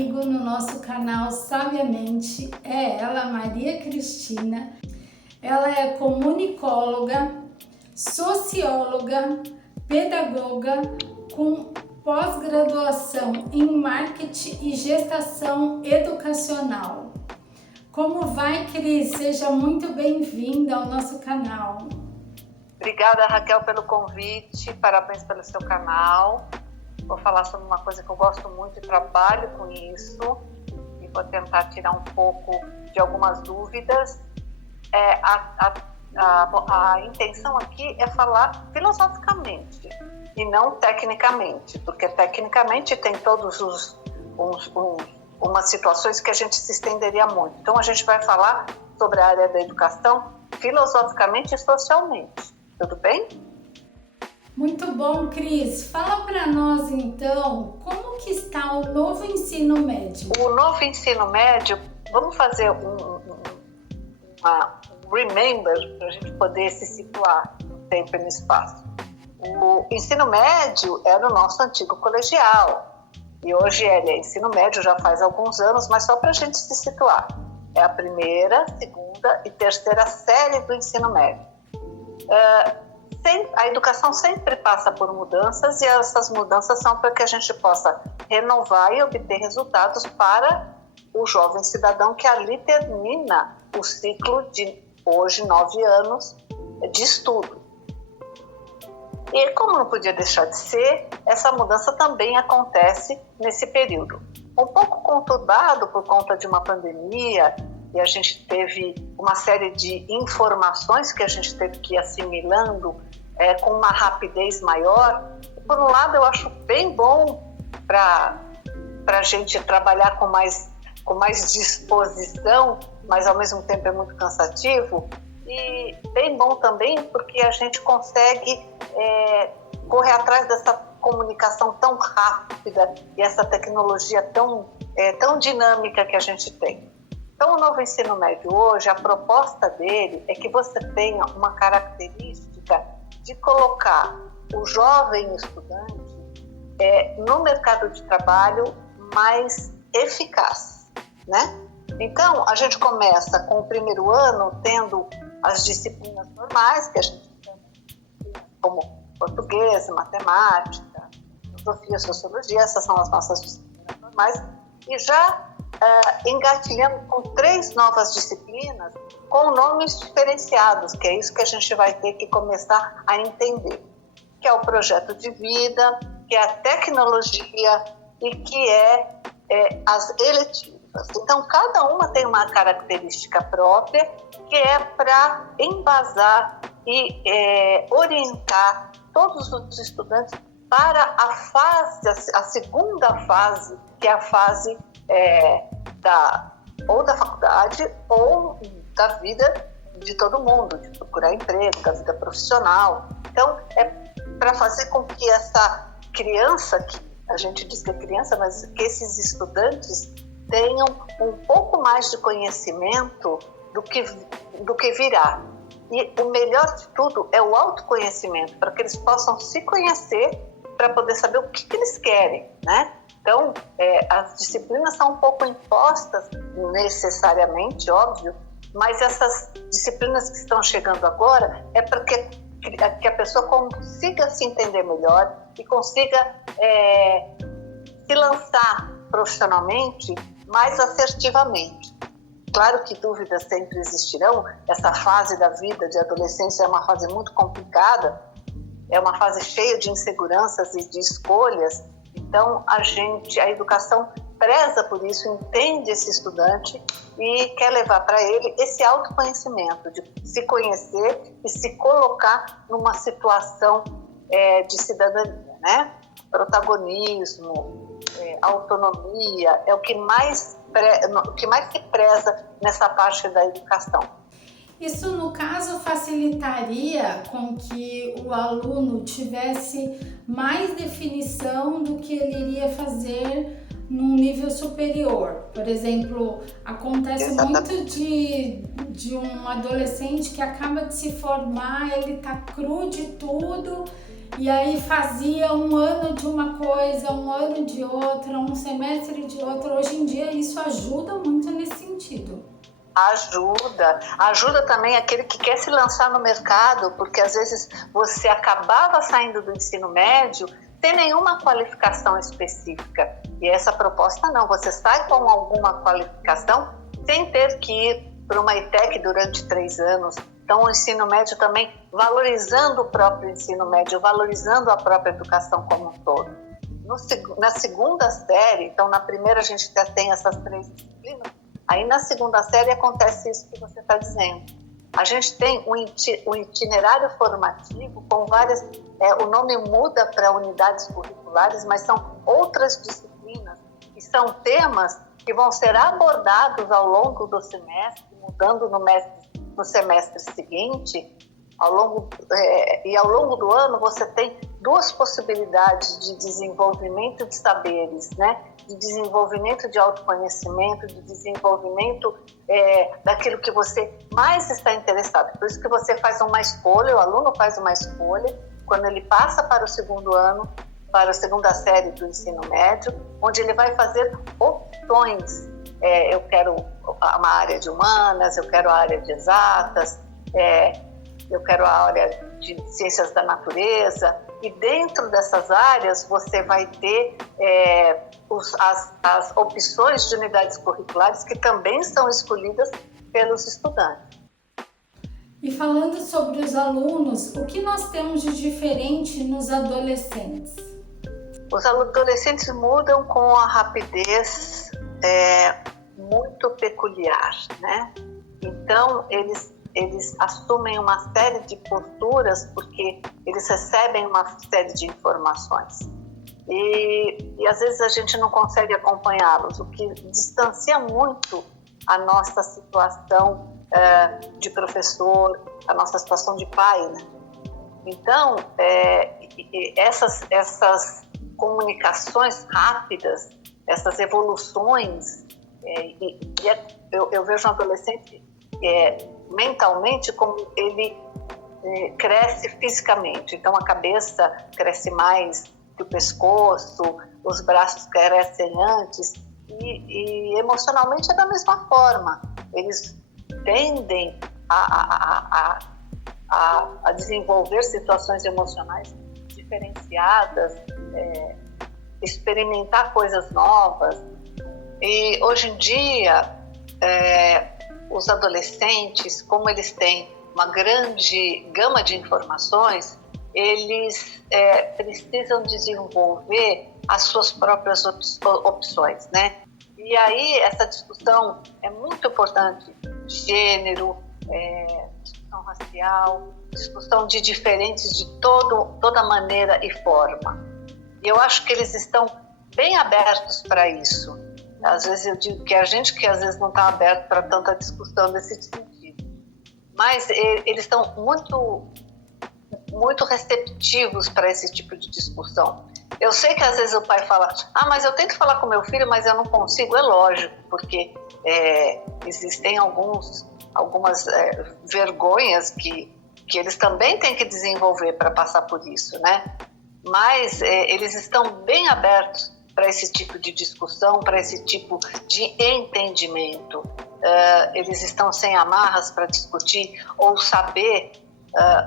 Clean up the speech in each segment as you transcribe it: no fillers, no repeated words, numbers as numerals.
comigo no nosso canal Sabiamente é ela, Maria Cristina. Ela é comunicóloga, socióloga, pedagoga com pós-graduação em marketing e gestação educacional. Como vai, Cris? Seja muito bem-vinda ao nosso canal. Obrigada, Raquel, pelo convite, parabéns pelo seu canal. Vou falar sobre uma coisa que eu gosto muito e trabalho com isso, e vou tentar tirar um pouco de algumas dúvidas. A intenção aqui é falar filosoficamente e não tecnicamente, porque tecnicamente tem todos umas situações que a gente se estenderia muito. Então a gente vai falar sobre a área da educação filosoficamente e socialmente. Tudo bem? Muito bom, Cris. Fala para nós então, como que está o novo ensino médio? O novo ensino médio, vamos fazer uma remember para a gente poder se situar no tempo e no espaço. O ensino médio era o nosso antigo colegial e hoje ele é ensino médio já faz alguns anos, mas só para a gente se situar. É a primeira, segunda e terceira série do ensino médio. A educação sempre passa por mudanças e essas mudanças são para que a gente possa renovar e obter resultados para o jovem cidadão que ali termina o ciclo de hoje 9 anos de estudo. E como não podia deixar de ser, essa mudança também acontece nesse período. Um pouco conturbado por conta de uma pandemia, e a gente teve uma série de informações que a gente teve que ir assimilando com uma rapidez maior. Por um lado, eu acho bem bom para a gente trabalhar com mais disposição, mas ao mesmo tempo é muito cansativo, e bem bom também porque a gente consegue correr atrás dessa comunicação tão rápida e essa tecnologia tão dinâmica que a gente tem. Então, o novo ensino médio hoje, a proposta dele é que você tenha uma característica de colocar o jovem estudante no mercado de trabalho mais eficaz, né? Então, a gente começa com o primeiro ano tendo as disciplinas normais, que a gente tem como português, matemática, filosofia, sociologia, essas são as nossas disciplinas normais, e já engatilhando com 3 novas disciplinas com nomes diferenciados, que é isso que a gente vai ter que começar a entender, que é o projeto de vida, que é a tecnologia e que é as eletivas. Então, cada uma tem uma característica própria que é para embasar e orientar todos os estudantes para a segunda fase, que é a fase ou da faculdade ou da vida de todo mundo, de procurar emprego, da vida profissional. Então, é para fazer com que essa criança, que a gente diz que é criança, mas que esses estudantes tenham um pouco mais de conhecimento do que virá. E o melhor de tudo é o autoconhecimento, para que eles possam se conhecer, para poder saber o que eles querem, né? Então, as disciplinas são um pouco impostas, necessariamente, óbvio, mas essas disciplinas que estão chegando agora é para que a pessoa consiga se entender melhor e consiga se lançar profissionalmente mais assertivamente. Claro que dúvidas sempre existirão, essa fase da vida de adolescência é uma fase muito complicada, é uma fase cheia de inseguranças e de escolhas. Então, a educação preza por isso, entende esse estudante e quer levar para ele esse autoconhecimento, de se conhecer e se colocar numa situação de cidadania, né? Protagonismo, autonomia, é o que mais se preza nessa parte da educação. Isso, no caso, facilitaria com que o aluno tivesse mais definição do que ele iria fazer num nível superior. Por exemplo, acontece muito de um adolescente que acaba de se formar, ele tá cru de tudo e aí fazia um ano de uma coisa, um ano de outra, um semestre de outra. Hoje em dia isso ajuda muito nesse sentido. Ajuda também aquele que quer se lançar no mercado, porque às vezes você acabava saindo do ensino médio sem nenhuma qualificação específica. E essa proposta não, você sai com alguma qualificação sem ter que ir para uma ETEC durante 3 anos. Então o ensino médio também valorizando o próprio ensino médio, valorizando a própria educação como um todo. Na segunda série, então na primeira a gente tem essas 3 disciplinas, aí na segunda série acontece isso que você está dizendo. A gente tem um itinerário formativo com várias... o nome muda para unidades curriculares, mas são outras disciplinas, que são temas que vão ser abordados ao longo do semestre, mudando no semestre seguinte. Ao longo do ano você tem 2 possibilidades de desenvolvimento de saberes, né? De desenvolvimento de autoconhecimento, de desenvolvimento daquilo que você mais está interessado. Por isso que você faz uma escolha, o aluno faz uma escolha, quando ele passa para o segundo ano, para a segunda série do ensino médio, onde ele vai fazer opções. Eu quero uma área de humanas, eu quero a área de exatas, eu quero a área de ciências da natureza, e dentro dessas áreas você vai ter as opções de unidades curriculares que também são escolhidas pelos estudantes. E falando sobre os alunos, o que nós temos de diferente nos adolescentes? Os adolescentes mudam com a rapidez muito peculiar, né? Então, eles assumem uma série de posturas porque eles recebem uma série de informações. E às vezes a gente não consegue acompanhá-los, o que distancia muito a nossa situação de professor, a nossa situação de pai, né? Então, essas comunicações rápidas, essas evoluções, eu vejo um adolescente mentalmente como ele cresce fisicamente. Então a cabeça cresce mais que o pescoço, os braços crescem antes, e emocionalmente é da mesma forma. Eles tendem a desenvolver situações emocionais diferenciadas, experimentar coisas novas. E hoje em dia, os adolescentes, como eles têm uma grande gama de informações, eles precisam desenvolver as suas próprias opções, né? E aí essa discussão é muito importante, gênero, discussão racial, discussão de diferentes de toda maneira e forma. E eu acho que eles estão bem abertos para isso. Às vezes eu digo que a gente que às vezes não está aberto para tanta discussão nesse sentido. Mas eles estão muito receptivos para esse tipo de discussão. Eu sei que às vezes o pai fala, mas eu tento falar com meu filho, mas eu não consigo. É lógico, porque existem algumas vergonhas que eles também têm que desenvolver para passar por isso, né? Mas eles estão bem abertos para esse tipo de discussão, para esse tipo de entendimento. Eles estão sem amarras para discutir ou saber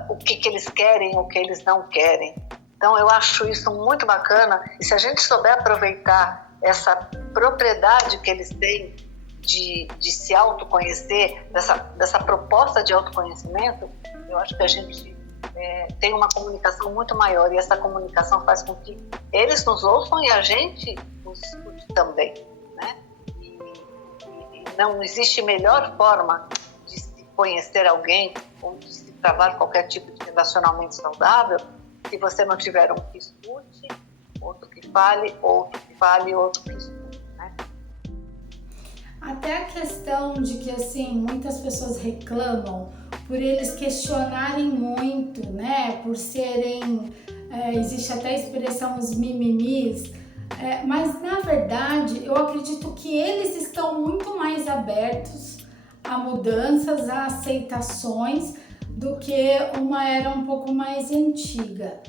o que eles querem, o que eles não querem. Então eu acho isso muito bacana, e se a gente souber aproveitar essa propriedade que eles têm de se autoconhecer, dessa proposta de autoconhecimento, eu acho que a gente tem uma comunicação muito maior, e essa comunicação faz com que eles nos ouçam e a gente os escute também, né? E não existe melhor forma de se conhecer alguém ou de se travar qualquer tipo de relacionamento saudável se você não tiver um que escute, outro que fale, outro que escute, né? Até a questão de que, assim, muitas pessoas reclamam por eles questionarem muito, né? Por serem, existe até a expressão os mimimis, mas na verdade eu acredito que eles estão muito mais abertos a mudanças, a aceitações do que uma era um pouco mais antiga.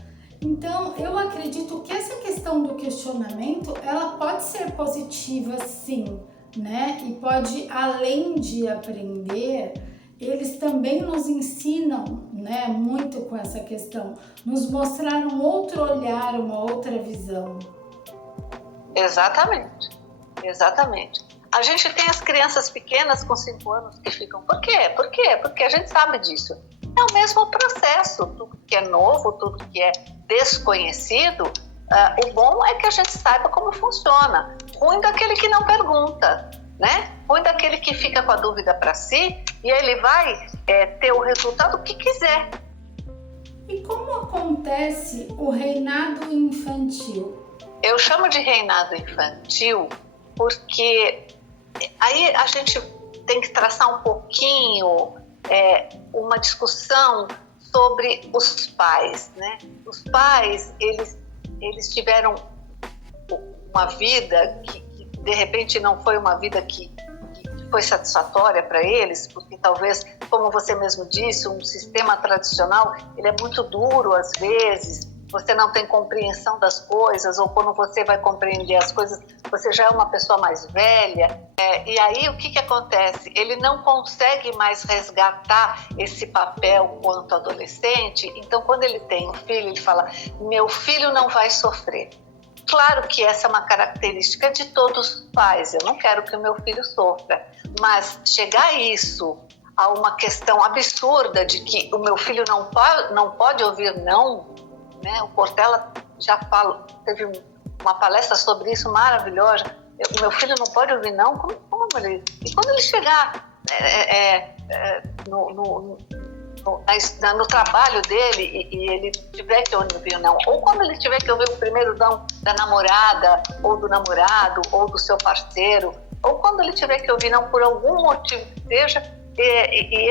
Então, eu acredito que essa questão do questionamento, ela pode ser positiva, sim, né? E pode, além de aprender, eles também nos ensinam, né, muito com essa questão, nos mostrar um outro olhar, uma outra visão. Exatamente, exatamente. A gente tem as crianças pequenas com 5 anos que ficam, por quê? Por quê? Porque a gente sabe disso. É o mesmo processo, tudo que é novo, tudo que é desconhecido, o bom é que a gente saiba como funciona. Ruim daquele que não pergunta, né? Ruim daquele que fica com a dúvida para si e ele vai ter o resultado que quiser. E como acontece o reinado infantil? Eu chamo de reinado infantil porque aí a gente tem que traçar um pouquinho uma discussão sobre os pais, né? Os pais, eles tiveram uma vida que de repente não foi uma vida que foi satisfatória para eles, porque talvez, como você mesmo disse, um sistema tradicional, ele é muito duro às vezes, você não tem compreensão das coisas, ou quando você vai compreender as coisas, você já é uma pessoa mais velha, e aí o que acontece? Ele não consegue mais resgatar esse papel quanto adolescente, então quando ele tem um filho, ele fala, meu filho não vai sofrer. Claro que essa é uma característica de todos os pais, eu não quero que o meu filho sofra, mas chegar a isso, a uma questão absurda de que o meu filho não pode ouvir não, né? O Cortella já teve uma palestra sobre isso maravilhosa, o meu filho não pode ouvir não, como ele... E quando ele chegar no trabalho dele e ele tiver que ouvir não, ou quando ele tiver que ouvir o primeiro não da namorada, ou do namorado, ou do seu parceiro, ou quando ele tiver que ouvir não por algum motivo que seja, e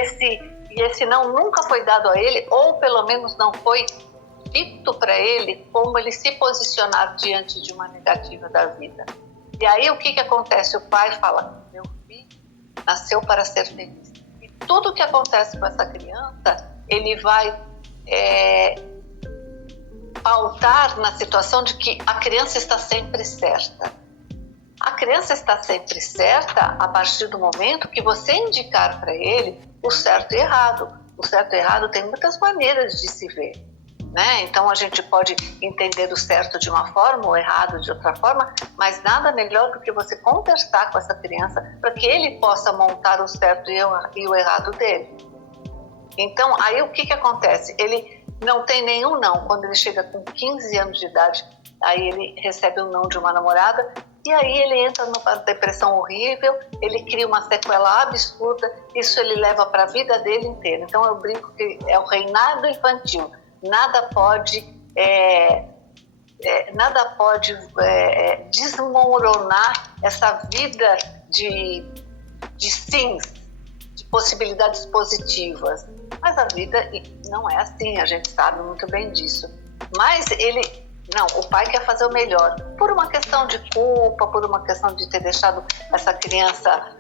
esse não nunca foi dado a ele, ou pelo menos não foi dito para ele como ele se posicionar diante de uma negativa da vida. E aí o que acontece? O pai fala, meu filho nasceu para ser feliz. E tudo que acontece com essa criança, ele vai pautar na situação de que a criança está sempre certa. A criança está sempre certa a partir do momento que você indicar para ele o certo e errado. O certo e errado tem muitas maneiras de se ver, né? Então a gente pode entender o certo de uma forma, o errado de outra forma, mas nada melhor do que você conversar com essa criança para que ele possa montar o certo e o errado dele. Então aí o que acontece? Ele não tem nenhum não. Quando ele chega com 15 anos de idade, aí ele recebe um não de uma namorada e aí ele entra numa depressão horrível, ele cria uma sequela absurda, isso ele leva para a vida dele inteira. Então eu brinco que é o reinado infantil. Nada pode desmoronar essa vida de sims, de possibilidades positivas. Mas a vida não é assim, a gente sabe muito bem disso. Mas o pai quer fazer o melhor, por uma questão de culpa, por uma questão de ter deixado essa criança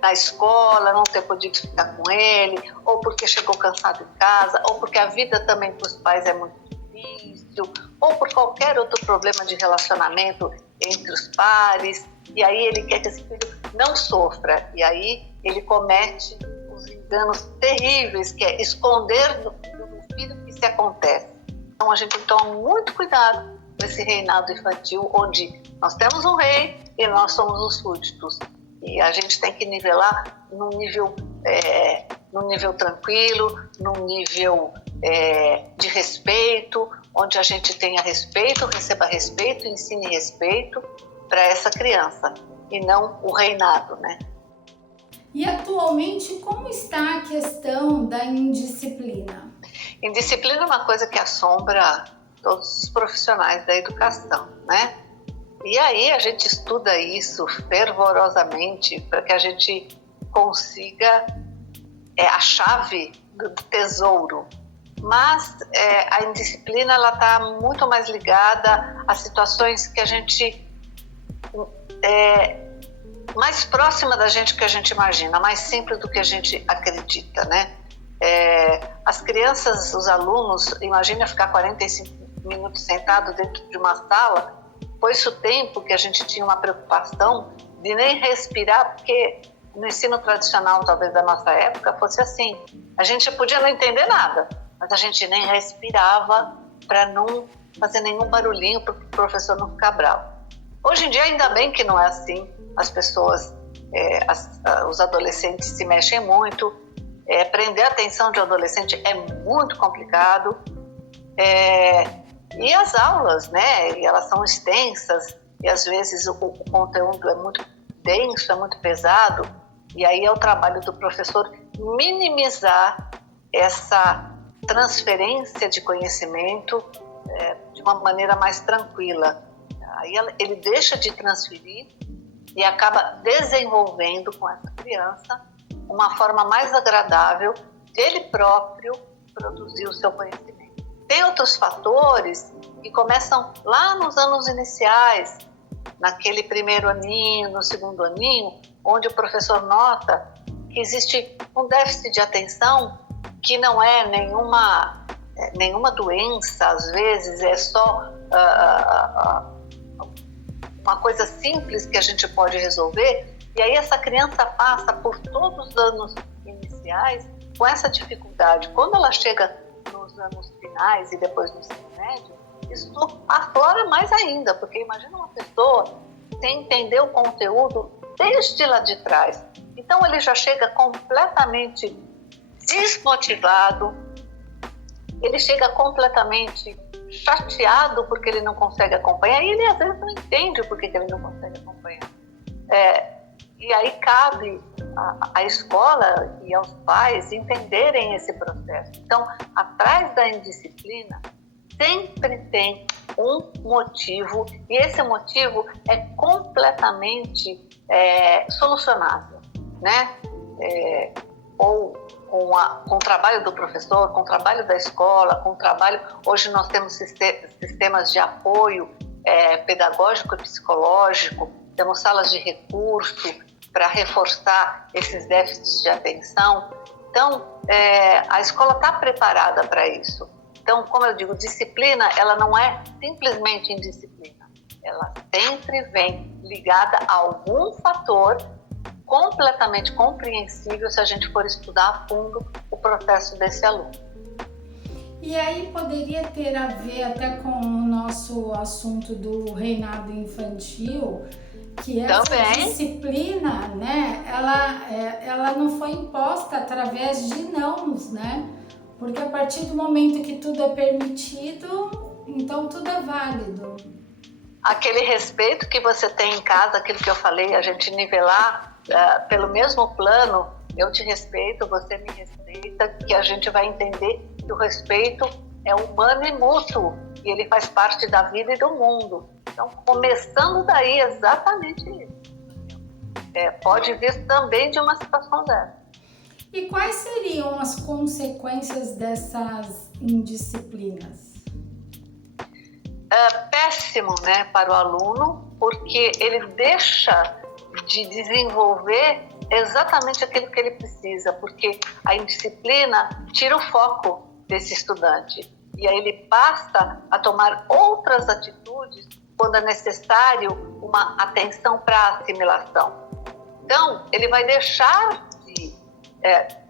na escola, não ter podido ficar com ele, ou porque chegou cansado em casa, ou porque a vida também para os pais é muito difícil, ou por qualquer outro problema de relacionamento entre os pares, e aí ele quer que esse filho não sofra, e aí ele comete os enganos terríveis, que é esconder do filho que se acontece. Então a gente tem que tomar muito cuidado com esse reinado infantil, onde nós temos um rei e nós somos os súditos. E a gente tem que nivelar num nível tranquilo, num nível de respeito, onde a gente tenha respeito, receba respeito, ensine respeito para essa criança, e não o reinado, né? E atualmente, como está a questão da indisciplina? Indisciplina é uma coisa que assombra todos os profissionais da educação, né? E aí a gente estuda isso fervorosamente para que a gente consiga a chave do tesouro. Mas a indisciplina está muito mais ligada a situações que a gente mais próxima da gente que a gente imagina, mais simples do que a gente acredita, né? as crianças, os alunos, imagina ficar 45 minutos sentado dentro de uma sala, foi isso o tempo que a gente tinha uma preocupação de nem respirar, porque no ensino tradicional, talvez da nossa época, fosse assim. A gente podia não entender nada, mas a gente nem respirava para não fazer nenhum barulhinho para o professor não ficar bravo. Hoje em dia, ainda bem que não é assim. As pessoas, os adolescentes se mexem muito. Prender a atenção de um adolescente é muito complicado. E as aulas, né? E elas são extensas e às vezes o conteúdo é muito denso, é muito pesado. E aí é o trabalho do professor minimizar essa transferência de conhecimento de uma maneira mais tranquila. Aí ele deixa de transferir e acaba desenvolvendo com essa criança uma forma mais agradável dele próprio produzir o seu conhecimento. Tem outros fatores que começam lá nos anos iniciais, naquele primeiro aninho, no segundo aninho, onde o professor nota que existe um déficit de atenção que não é nenhuma doença, às vezes é só uma coisa simples que a gente pode resolver, e aí essa criança passa por todos os anos iniciais com essa dificuldade. Quando ela chega nos anos finais e depois no ensino médio, isso aflora mais ainda, porque imagina uma pessoa sem entender o conteúdo desde lá de trás. Então ele já chega completamente desmotivado, ele chega completamente chateado porque ele não consegue acompanhar, e ele às vezes não entende por que ele não consegue acompanhar. E aí cabe à escola e aos pais entenderem esse processo. Então, atrás da indisciplina sempre tem um motivo, e esse motivo é completamente solucionável, né? Ou com o trabalho do professor, com o trabalho da escola, com o trabalho... Hoje nós temos sistemas de apoio pedagógico e psicológico, temos salas de recurso para reforçar esses déficits de atenção. Então, a escola está preparada para isso. Então, como eu digo, disciplina, ela não é simplesmente indisciplina. Ela sempre vem ligada a algum fator completamente compreensível se a gente for estudar a fundo o processo desse aluno. E aí poderia ter a ver até com o nosso assunto do reinado infantil, que essa disciplina, né, ela não foi imposta através de nãos, né? Porque a partir do momento que tudo é permitido, então tudo é válido. Aquele respeito que você tem em casa, aquilo que eu falei, a gente nivelar pelo mesmo plano, eu te respeito, você me respeita, que a gente vai entender que o respeito é humano e mútuo, e ele faz parte da vida e do mundo. Então, começando daí, exatamente isso. Pode vir também de uma situação dessa. E quais seriam as consequências dessas indisciplinas? Péssimo, né, para o aluno, porque ele deixa de desenvolver exatamente aquilo que ele precisa, porque a indisciplina tira o foco desse estudante e aí ele passa a tomar outras atitudes quando é necessário uma atenção para a assimilação. Então, ele vai deixar de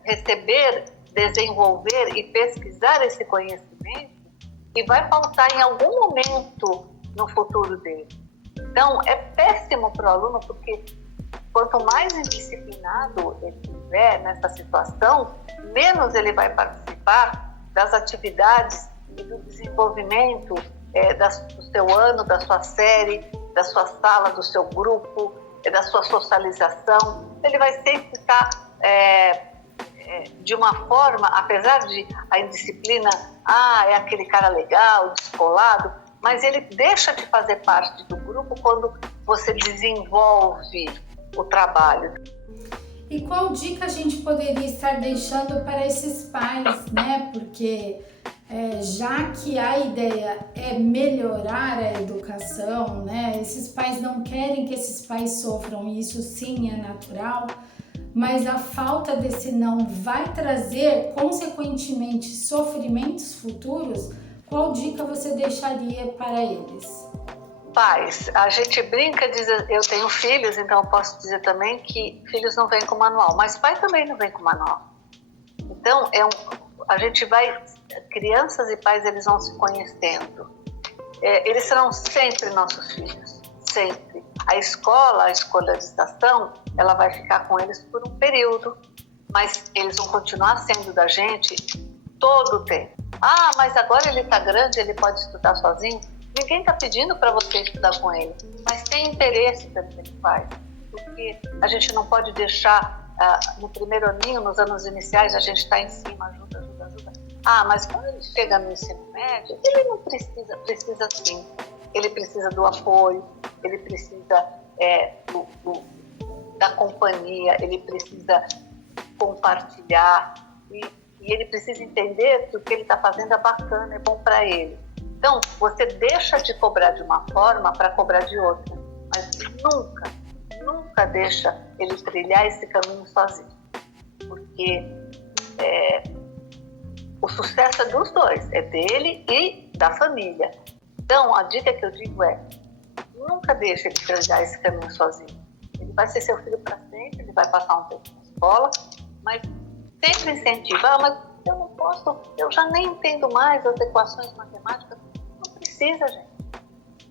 receber, desenvolver e pesquisar esse conhecimento e vai faltar em algum momento no futuro dele. Então, é péssimo para o aluno, porque quanto mais indisciplinado ele estiver nessa situação, menos ele vai participar das atividades e do desenvolvimento do seu ano, da sua série, da sua sala, do seu grupo, da sua socialização. Ele vai sempre estar de uma forma, apesar de a indisciplina, é aquele cara legal, descolado, mas ele deixa de fazer parte do grupo quando você desenvolve o trabalho. E qual dica a gente poderia estar deixando para esses pais, né? Porque já que a ideia é melhorar a educação, né? Esses pais não querem que esses pais sofram, e isso sim é natural, mas a falta desse não vai trazer, consequentemente, sofrimentos futuros, qual dica você deixaria para eles? Pais, a gente brinca, diz, eu tenho filhos, então eu posso dizer também que filhos não vêm com manual, mas pai também não vem com manual. Então, a gente vai, crianças e pais, eles vão se conhecendo. Eles serão sempre nossos filhos, sempre. A escolarização, ela vai ficar com eles por um período, mas eles vão continuar sendo da gente todo o tempo. Ah, mas agora ele está grande, ele pode estudar sozinho? Ninguém está pedindo para você estudar com ele, mas tem interesse pelo que ele faz. Porque a gente não pode deixar, no primeiro aninho, nos anos iniciais, a gente está em cima, ajuda. Ah, mas quando ele chega no ensino médio, ele não precisa sim. Ele precisa do apoio, ele precisa da companhia, ele precisa compartilhar e ele precisa entender que o que ele está fazendo é bacana, é bom para ele. Então, você deixa de cobrar de uma forma para cobrar de outra, mas nunca deixa ele trilhar esse caminho sozinho, porque o sucesso é dos dois, é dele e da família. Então, a dica que eu digo é, nunca deixe ele trilhar esse caminho sozinho. Ele vai ser seu filho para sempre, ele vai passar um tempo na escola, mas sempre incentiva. Mas eu não posso, eu já nem entendo mais as equações matemáticas. Não precisa, gente.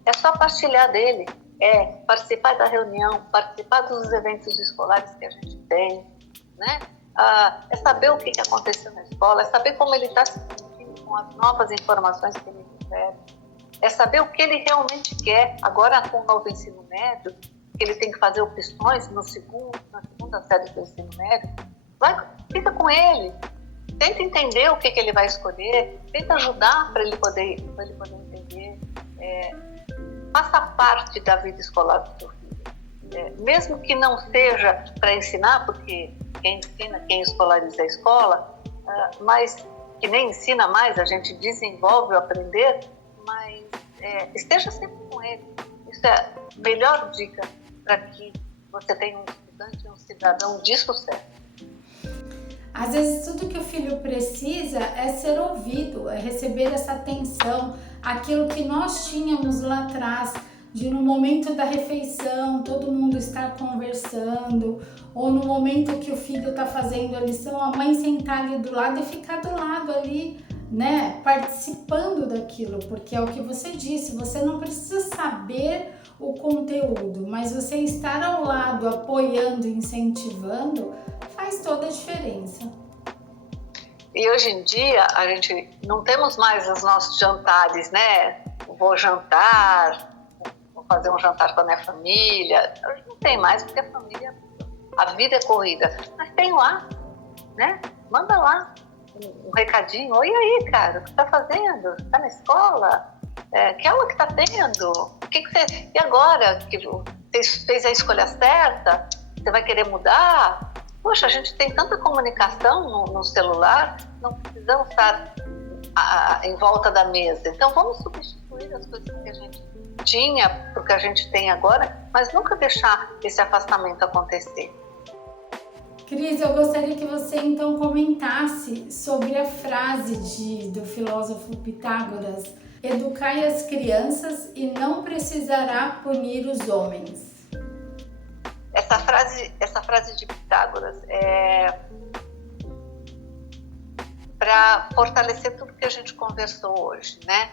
É só partilhar dele, participar da reunião, participar dos eventos escolares que a gente tem, né? É saber o que aconteceu na escola, é saber como ele está se sentindo com as novas informações que ele recebe, é saber o que ele realmente quer. Agora, com o novo ensino médio, que ele tem que fazer opções na segunda série do ensino médio, fica com ele, tenta entender o que ele vai escolher, tenta ajudar para ele poder entender, faça parte da vida escolar do seu filho. Mesmo que não seja para ensinar, porque quem ensina, quem escolariza a escola, mas que nem ensina mais, a gente desenvolve o aprender, mas esteja sempre com ele. Isso é a melhor dica para que você tenha um estudante, um cidadão de sucesso. Às vezes tudo que o filho precisa é ser ouvido, é receber essa atenção, aquilo que nós tínhamos lá atrás, de no momento da refeição, todo mundo estar conversando, ou no momento que o filho está fazendo a lição, a mãe sentar ali do lado e ficar do lado ali, né, participando daquilo, porque é o que você disse, você não precisa saber o conteúdo, mas você estar ao lado, apoiando, incentivando, faz toda a diferença. E hoje em dia, a gente não temos mais os nossos jantares, né? Vou jantar, vou fazer um jantar com a minha família. Hoje não tem mais, porque a vida é corrida. Mas tem lá, né? Manda lá um recadinho. Oi aí, cara, o que tá fazendo? Tá na escola? Que aula que tá tendo? E agora que você fez a escolha certa? Você vai querer mudar? Poxa, a gente tem tanta comunicação no celular, não precisamos estar em volta da mesa. Então, vamos substituir as coisas que a gente tinha para o que a gente tem agora, mas nunca deixar esse afastamento acontecer. Cris, eu gostaria que você então comentasse sobre a frase do filósofo Pitágoras: educai as crianças e não precisará punir os homens. Essa frase de Pitágoras é para fortalecer tudo que a gente conversou hoje, né?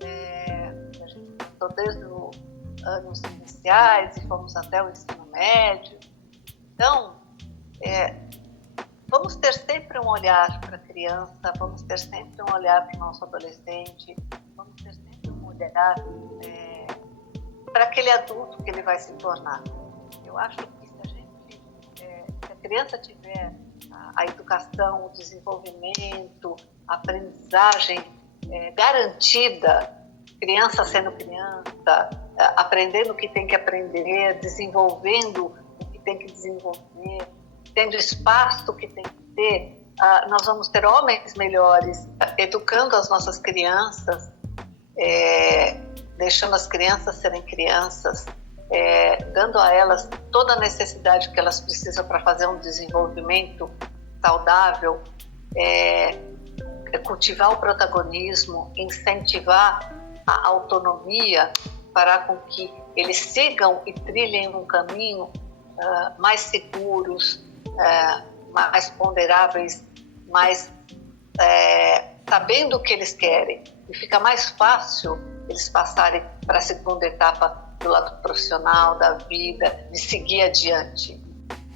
A gente conversou desde os anos iniciais e fomos até o ensino médio. Então, vamos ter sempre um olhar para a criança, vamos ter sempre um olhar para o nosso adolescente, vamos ter sempre um olhar para aquele adulto que ele vai se tornar. Eu acho que se a criança tiver a educação, o desenvolvimento, a aprendizagem garantida, criança sendo criança, aprendendo o que tem que aprender, desenvolvendo o que tem que desenvolver, tendo espaço que tem que ter, nós vamos ter homens melhores, educando as nossas crianças, deixando as crianças serem crianças, dando a elas toda a necessidade que elas precisam para fazer um desenvolvimento saudável, cultivar o protagonismo, incentivar a autonomia para com que eles sigam e trilhem um caminho mais seguros, mais ponderáveis, mais sabendo o que eles querem. E fica mais fácil eles passarem para a segunda etapa do lado profissional, da vida, de seguir adiante.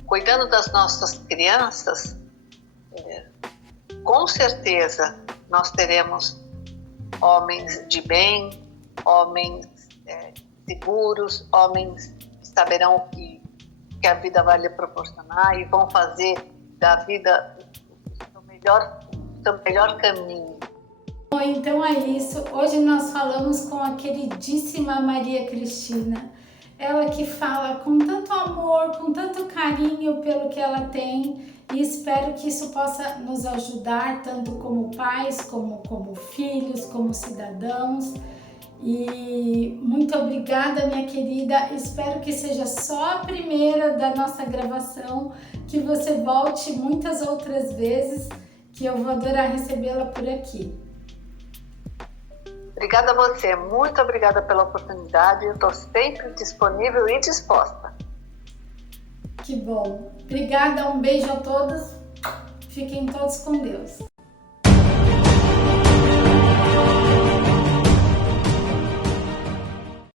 Cuidando das nossas crianças, com certeza nós teremos homens de bem, homens seguros, homens que saberão o que a vida vai lhe proporcionar e vão fazer da vida o seu melhor caminho. Bom, então é isso. Hoje nós falamos com a queridíssima Maria Cristina. Ela que fala com tanto amor, com tanto carinho pelo que ela tem, e espero que isso possa nos ajudar, tanto como pais, como filhos, como cidadãos. E muito obrigada, minha querida. Espero que seja só a primeira da nossa gravação, que você volte muitas outras vezes, que eu vou adorar recebê-la por aqui. Obrigada a você, muito obrigada pela oportunidade, eu estou sempre disponível e disposta. Que bom. Obrigada, um beijo a todos. Fiquem todos com Deus.